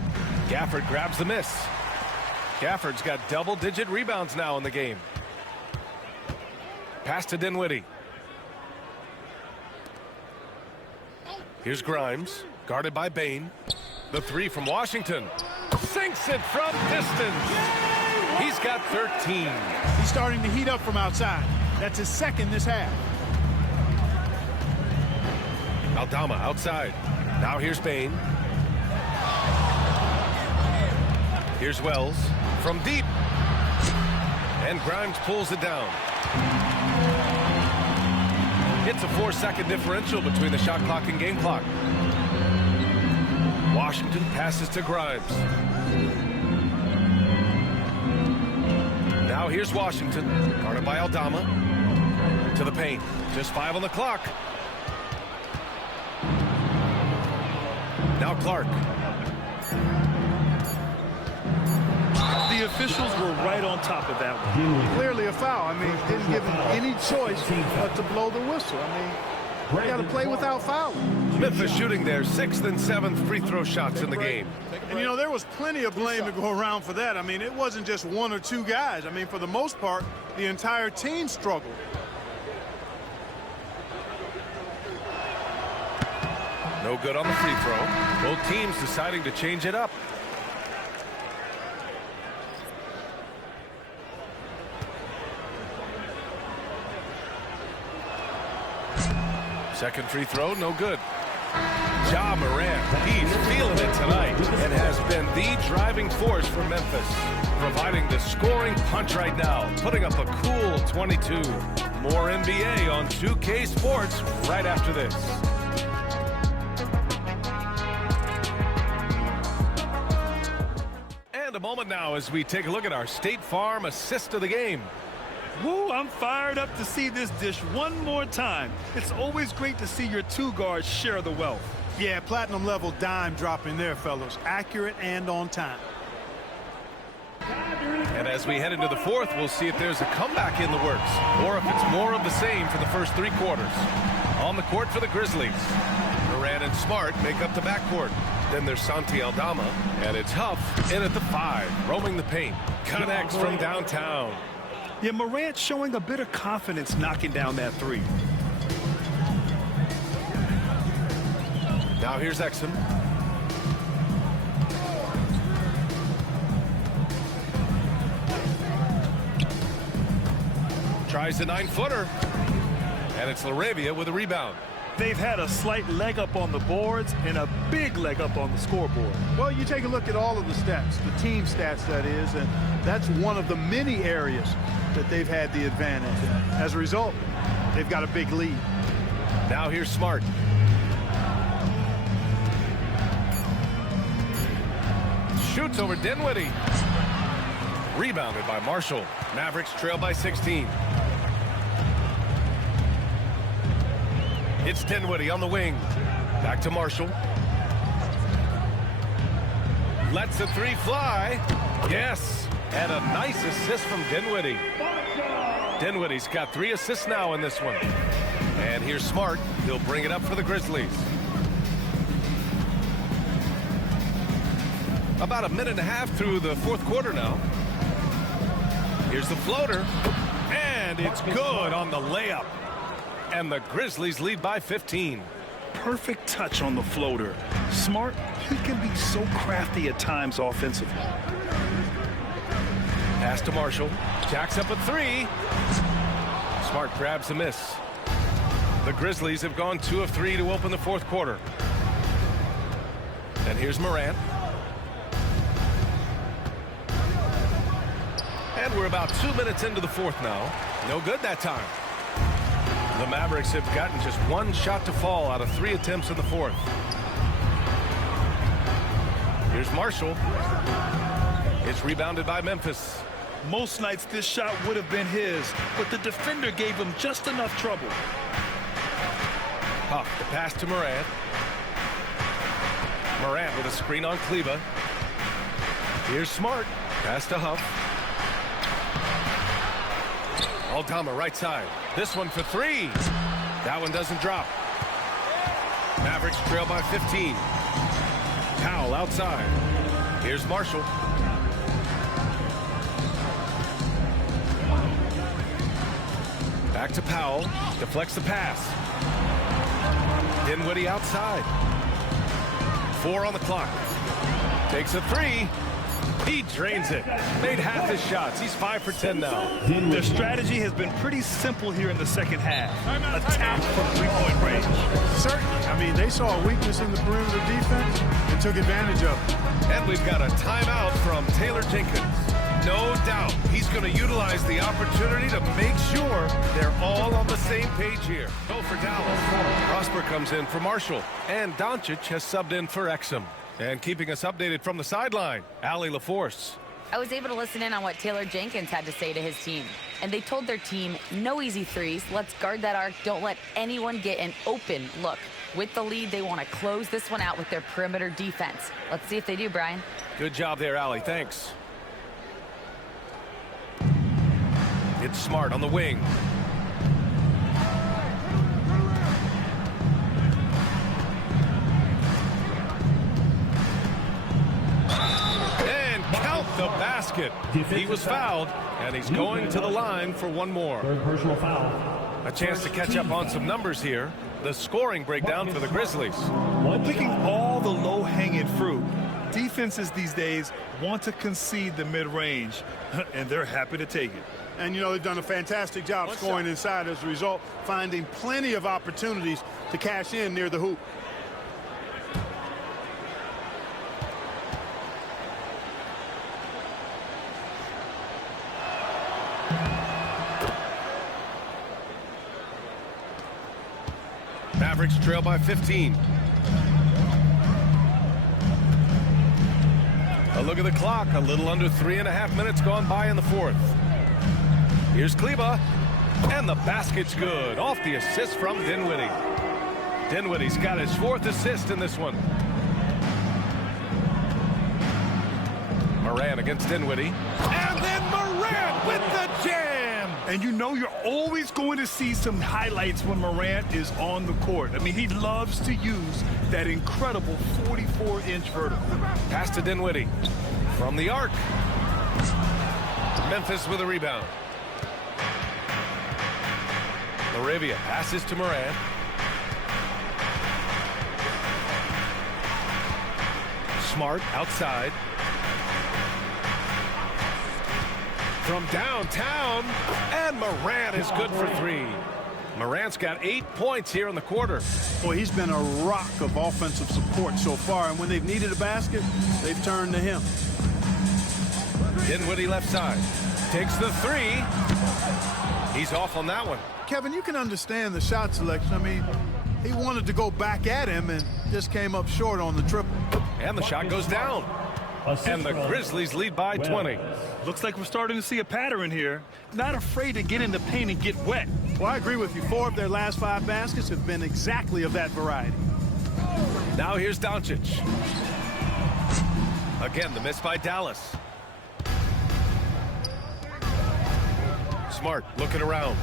Gafford grabs the miss. Gafford's got double-digit rebounds now in the game. Pass to Dinwiddie. Here's Grimes, guarded by Bain. The three from Washington. Sinks it from distance. He's got 13. He's starting to heat up from outside. That's his second this half. Aldama outside. Now here's Bain. Here's Wells from deep. And Grimes pulls it down. It's a 4-second differential between the shot clock and game clock. Washington passes to Grimes. Now here's Washington, guarded by Aldama. To the paint. Just 5 on the clock. Now Clark. The officials were right on top of that one. Clearly a foul. I mean, didn't give him any choice but to blow the whistle. I mean, you got to play without fouling. Memphis shooting their 6th and 7th free throw shots in the game. And, you know, there was plenty of blame to go around for that. I mean, it wasn't just one or two guys. I mean, for the most part, the entire team struggled. No good on the free throw. Both teams deciding to change it up. Second free throw, no good. Ja Morant, he's feeling it tonight and has been the driving force for Memphis, providing the scoring punch right now, putting up a cool 22. More NBA on 2K Sports right after this. And a moment now as we take a look at our State Farm assist of the game. Woo, I'm fired up to see this dish one more time. It's always great to see your two guards share the wealth. Yeah, platinum level dime dropping there, fellas. Accurate and on time. And as we head into the fourth, we'll see if there's a comeback in the works or if it's more of the same for the first 3 quarters. On the court for the Grizzlies, Durant and Smart make up the backcourt. Then there's Santi Aldama, and it's Huff in at the 5, roaming the paint. Connects from downtown. Yeah, Morant showing a bit of confidence knocking down that 3. Now here's Exum. Tries the 9-footer. And it's LaRavia with a rebound. They've had a slight leg up on the boards and a big leg up on the scoreboard. Well, you take a look at all of the stats, the team stats that is, and that's one of the many areas that they've had the advantage. As a result, they've got a big lead. Now here's Smart. Shoots over Dinwiddie. Rebounded by Marshall. Mavericks trail by 16. It's Dinwiddie on the wing. Back to Marshall. Lets the 3 fly. Yes. And a nice assist from Dinwiddie. Dinwiddie's got 3 assists now in this one. And here's Smart. He'll bring it up for the Grizzlies. About a minute and a half through the fourth quarter now. Here's the floater. And it's good on the layup. And the Grizzlies lead by 15. Perfect touch on the floater. Smart, he can be so crafty at times offensively. Pass to Marshall. Jacks up a 3. Smart grabs a miss. The Grizzlies have gone 2 of 3 to open the fourth quarter. And here's Morant. And we're about 2 minutes into the fourth now. No good that time. The Mavericks have gotten just 1 shot to fall out of 3 attempts in the fourth. Here's Marshall. It's rebounded by Memphis. Most nights this shot would have been his, but the defender gave him just enough trouble. Huff, the pass to Morant. Morant with a screen on Kleba. Here's Smart. Pass to Huff. Aldama right side. This one for 3. That one doesn't drop. Mavericks trail by 15. Powell outside. Here's Marshall. Back to Powell. Deflects the pass. Dinwiddie outside. 4 on the clock. Takes a 3. He drains it. Made half his shots. He's 5 for 10 now. Their strategy has been pretty simple here in the second half. Attack from three-point range. Certainly. I mean, they saw a weakness in the perimeter defense and took advantage of it. And we've got a timeout from Taylor Jenkins. No doubt he's going to utilize the opportunity to make sure they're all on the same page here. Go for Dallas. Prosper comes in for Marshall. And Doncic has subbed in for Exum. And keeping us updated from the sideline, Allie LaForce. I was able to listen in on what Taylor Jenkins had to say to his team. And they told their team, no easy threes. Let's guard that arc. Don't let anyone get an open look. With the lead, they want to close this one out with their perimeter defense. Let's see if they do, Brian. Good job there, Allie. Thanks. It's Smart on the wing. And count the basket. He was fouled, and he's going to the line for one more. Third personal foul. A chance to catch up on some numbers here. The scoring breakdown for the Grizzlies. Picking all the low-hanging fruit. Defenses these days want to concede the mid-range, and they're happy to take it. And, you know, they've done a fantastic job scoring inside as a result, finding plenty of opportunities to cash in near the hoop. Mavericks trail by 15. A look at the clock. A little under 3.5 minutes gone by in the fourth. Here's Kleba. And the basket's good. Off the assist from Dinwiddie. Dinwiddie's got his 4th assist in this one. Moran against Dinwiddie. And then Moran with the jam. And you know you're always going to see some highlights when Morant is on the court. I mean, he loves to use that incredible 44-inch vertical. Pass to Dinwiddie. From the arc. Memphis with a rebound. Laravia passes to Moran. Smart outside. From downtown, and Moran is good for 3. Morant's got 8 points here in the quarter. Boy, he's been a rock of offensive support so far, and when they've needed a basket, they've turned to him. Dinwiddie left side. Takes the 3. He's off on that one. Kevin, you can understand the shot selection. I mean, he wanted to go back at him and just came up short on the triple. And the shot goes down. And the Grizzlies lead by 20. Looks like we're starting to see a pattern here. Not afraid to get in the paint and get wet. Well, I agree with you. 4 of their last 5 baskets have been exactly of that variety. Now here's Doncic. Again, the miss by Dallas. Smart looking around.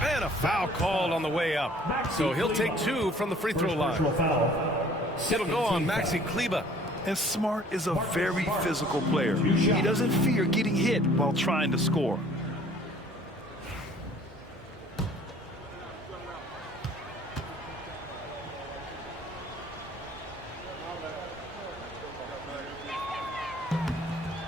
And a foul called on the way up. So he'll take 2 from the free throw line. It'll go on Maxi Kleba. And Smart is a very physical player. He doesn't fear getting hit while trying to score.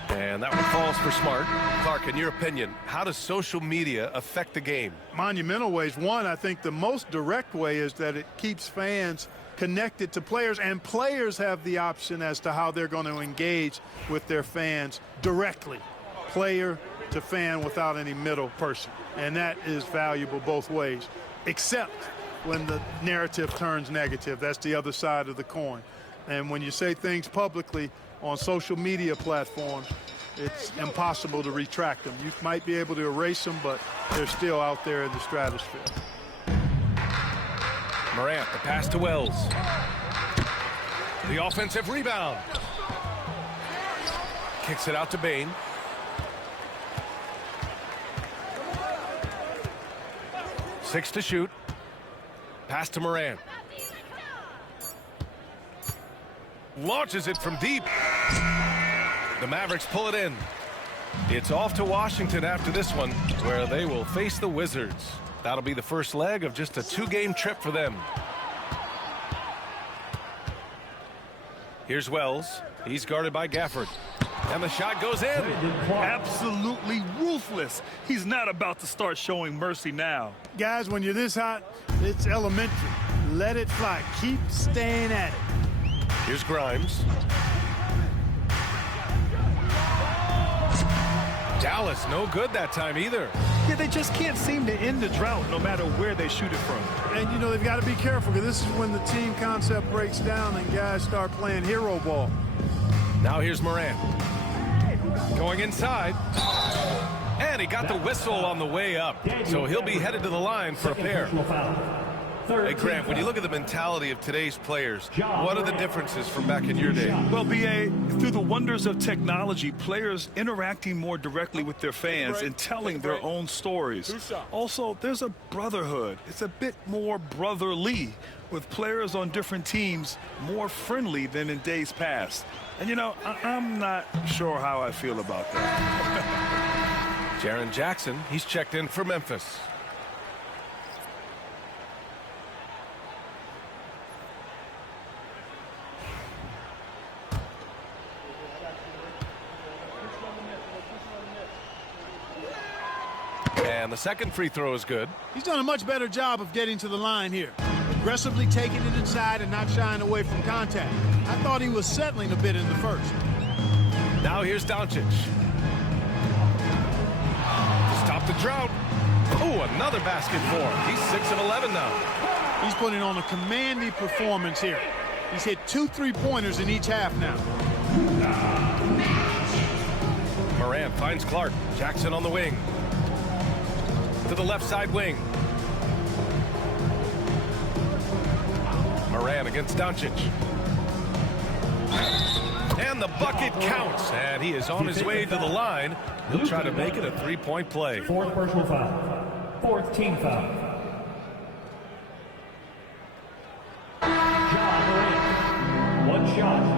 And that one falls for Smart. Clark, in your opinion, how does social media affect the game? Monumental ways. One, I think the most direct way is that it keeps fans connected to players, and players have the option as to how they're going to engage with their fans directly, player to fan, without any middle person. And that is valuable both ways, except when the narrative turns negative. That's the other side of the coin. And when you say things publicly on social media platforms, it's impossible to retract them. You might be able to erase them, but they're still out there in the stratosphere. Morant, the pass to Wells. The offensive rebound. Kicks it out to Bain. Six to shoot. Pass to Morant. Launches it from deep. The Mavericks pull it in. It's off to Washington after this one, where they will face the Wizards. That'll be the first leg of just a 2-game trip for them. Here's Wells. He's guarded by Gafford. And the shot goes in. Absolutely ruthless. He's not about to start showing mercy now. Guys, when you're this hot, it's elementary. Let it fly. Keep staying at it. Here's Grimes. Dallas, no good that time either. Yeah, they just can't seem to end the drought no matter where they shoot it from. And, you know, they've got to be careful because this is when the team concept breaks down and guys start playing hero ball. Now here's Morant. Going inside. And he got the whistle on the way up. So he'll be headed to the line for a pair. Hey, Grant, when you look at the mentality of today's players, what are the differences from back in your day? Well, B.A., through the wonders of technology, players interacting more directly with their fans and telling their own stories. Also, there's a brotherhood. It's a bit more brotherly, with players on different teams more friendly than in days past. And, you know, I'm not sure how I feel about that. Jaren Jackson, he's checked in for Memphis. And the second free throw is good. He's done a much better job of getting to the line here. Aggressively taking it inside and not shying away from contact. I thought he was settling a bit in the first. Now here's Doncic. Stop the drought. Oh, another basket for him. He's 6 of 11 now. He's putting on a commanding performance here. He's hit 2 3-pointers in each half now. Morant finds Clark. Jackson on the wing. To the left side wing. Morant against Doncic. And the bucket counts. And he is on his way to the line. He'll try to make it a three-point play. Fourth personal foul. Fourth team foul. John Morant. One shot.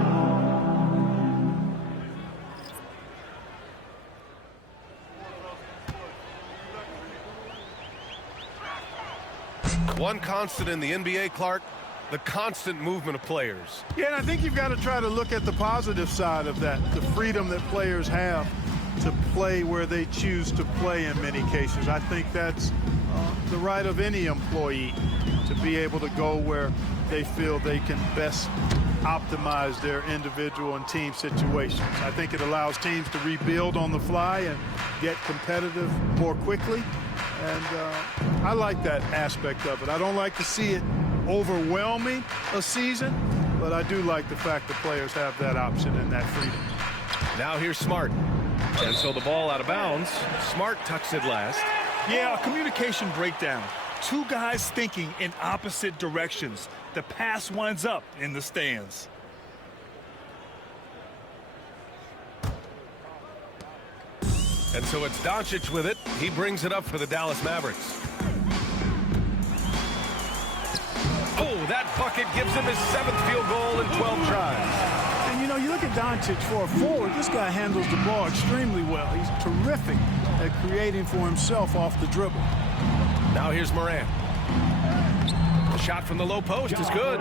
One constant in the NBA, Clark, the constant movement of players. Yeah, and I think you've got to try to look at the positive side of that, the freedom that players have to play where they choose to play in many cases. I think that's the right of any employee to be able to go where they feel they can best optimize their individual and team situations. I think it allows teams to rebuild on the fly and get competitive more quickly. And I like that aspect of it. I don't like to see it overwhelming a season, but I do like the fact that players have that option and that freedom. Now here's Smart. And so the ball out of bounds. Smart tucks it last. Yeah, a communication breakdown. Two guys thinking in opposite directions. The pass winds up in the stands. And so it's Doncic with it. He brings it up for the Dallas Mavericks. Oh, that bucket gives him his 7th field goal in 12 tries. And, you know, you look at Doncic for a forward, this guy handles the ball extremely well. He's terrific at creating for himself off the dribble. Now here's Morant. The shot from the low post is good.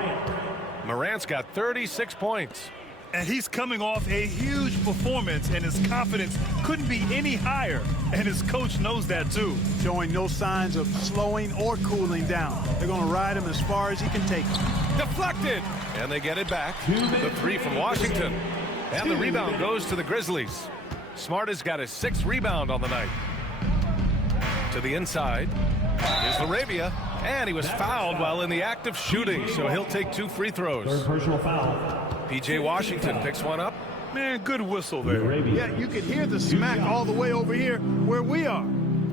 Morant's got 36 points. And he's coming off a huge performance, and his confidence couldn't be any higher. And his coach knows that, too. Showing no signs of slowing or cooling down. They're going to ride him as far as he can take him. Deflected. And they get it back. The three from Washington. And the rebound goes to the Grizzlies. Smart has got his 6th rebound on the night. To the inside. Here's Laravia. And he was fouled while in the act of shooting, so he'll take 2 free throws. Third personal foul. P.J. Washington picks one up. Man, good whistle there. Yeah, you could hear the smack all the way over here where we are.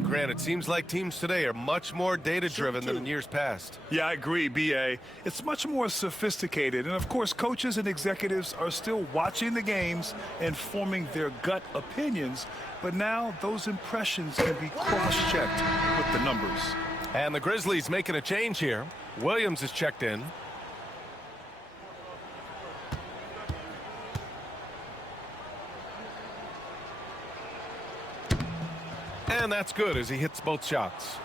Grant, it seems like teams today are much more data-driven than in years past. Yeah, I agree, B.A. It's much more sophisticated. And, of course, coaches and executives are still watching the games and forming their gut opinions. But now those impressions can be cross-checked with the numbers. And the Grizzlies making a change here. Williams is checked in. And that's good as he hits both shots.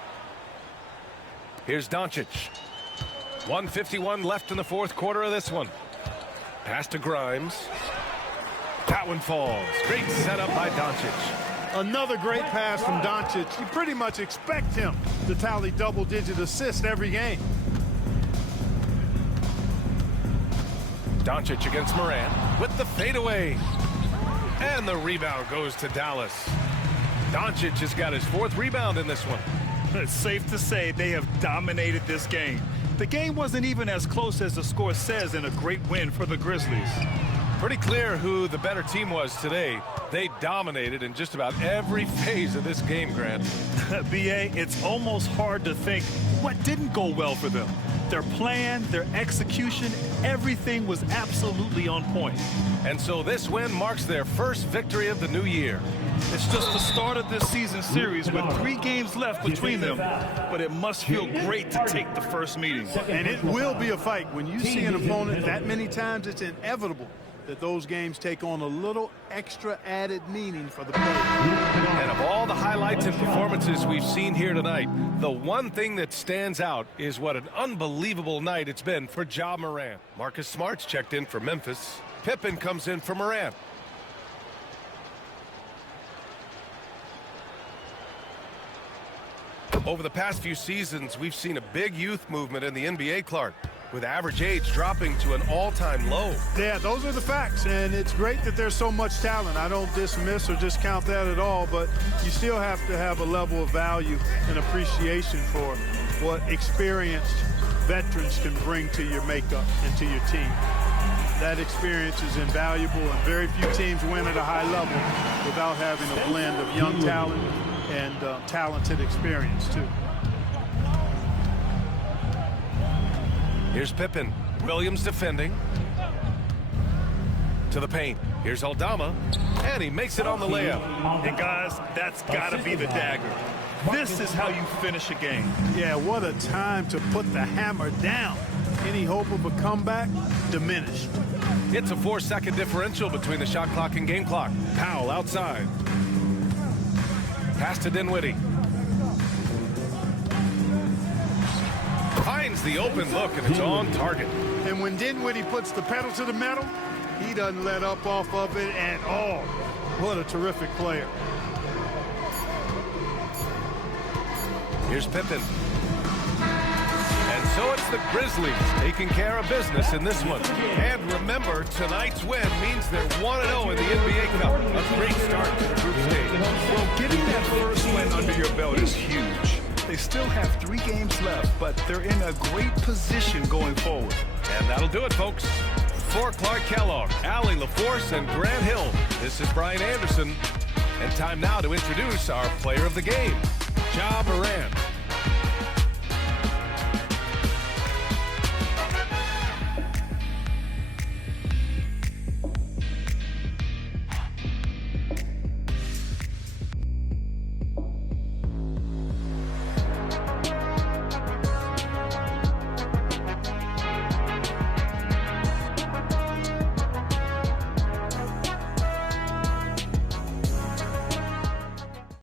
Here's Doncic. 1:51 left in the 4th quarter of this one. Pass to Grimes. That one falls. Great setup by Doncic. Another great pass from Doncic. You pretty much expect him to tally double-digit assists every game. Doncic against Morant with the fadeaway. And the rebound goes to Dallas. Doncic has got his 4th rebound in this one. It's safe to say they have dominated this game. The game wasn't even as close as the score says in a great win for the Grizzlies. Pretty clear who the better team was today. They dominated in just about every phase of this game, Grant. B.A., it's almost hard to think what didn't go well for them. Their plan, their execution, everything was absolutely on point. And so this win marks their first victory of the new year. It's just the start of this season series with 3 games left between them, but it must feel great to take the first meeting. And it will be a fight. When you see an opponent that many times, it's inevitable that those games take on a little extra added meaning for the player. And of all the highlights and performances we've seen here tonight, the one thing that stands out is what an unbelievable night it's been for Ja Morant. Marcus Smart's checked in for Memphis. Pippen comes in for Morant. Over the past few seasons, we've seen a big youth movement in the NBA, Clark, with average age dropping to an all-time low. Yeah, those are the facts, and it's great that there's so much talent. I don't dismiss or discount that at all, but you still have to have a level of value and appreciation for what experienced veterans can bring to your makeup and to your team. That experience is invaluable, and very few teams win at a high level without having a blend of young talent and talented experience, too. Here's Pippen. Williams defending. To the paint. Here's Aldama. And he makes it on the layup. And guys, that's got to be the dagger. This is how you finish a game. Yeah, what a time to put the hammer down. Any hope of a comeback? Diminished. It's a 4-second differential between the shot clock and game clock. Powell outside. Pass to Dinwiddie. Finds the open look, and it's on target. And when Dinwiddie puts the pedal to the metal, he doesn't let up off of it at all. What a terrific player. Here's Pippen. And so it's the Grizzlies taking care of business in this one. And remember, tonight's win means they're 1-0 in the NBA Cup. A great start to the group stage. Well, getting that first win under your belt is huge. They still have 3 games left, but they're in a great position going forward. And that'll do it, folks. For Clark Kellogg, Allie LaForce, and Grant Hill, this is Brian Anderson. And time now to introduce our player of the game, Ja Morant.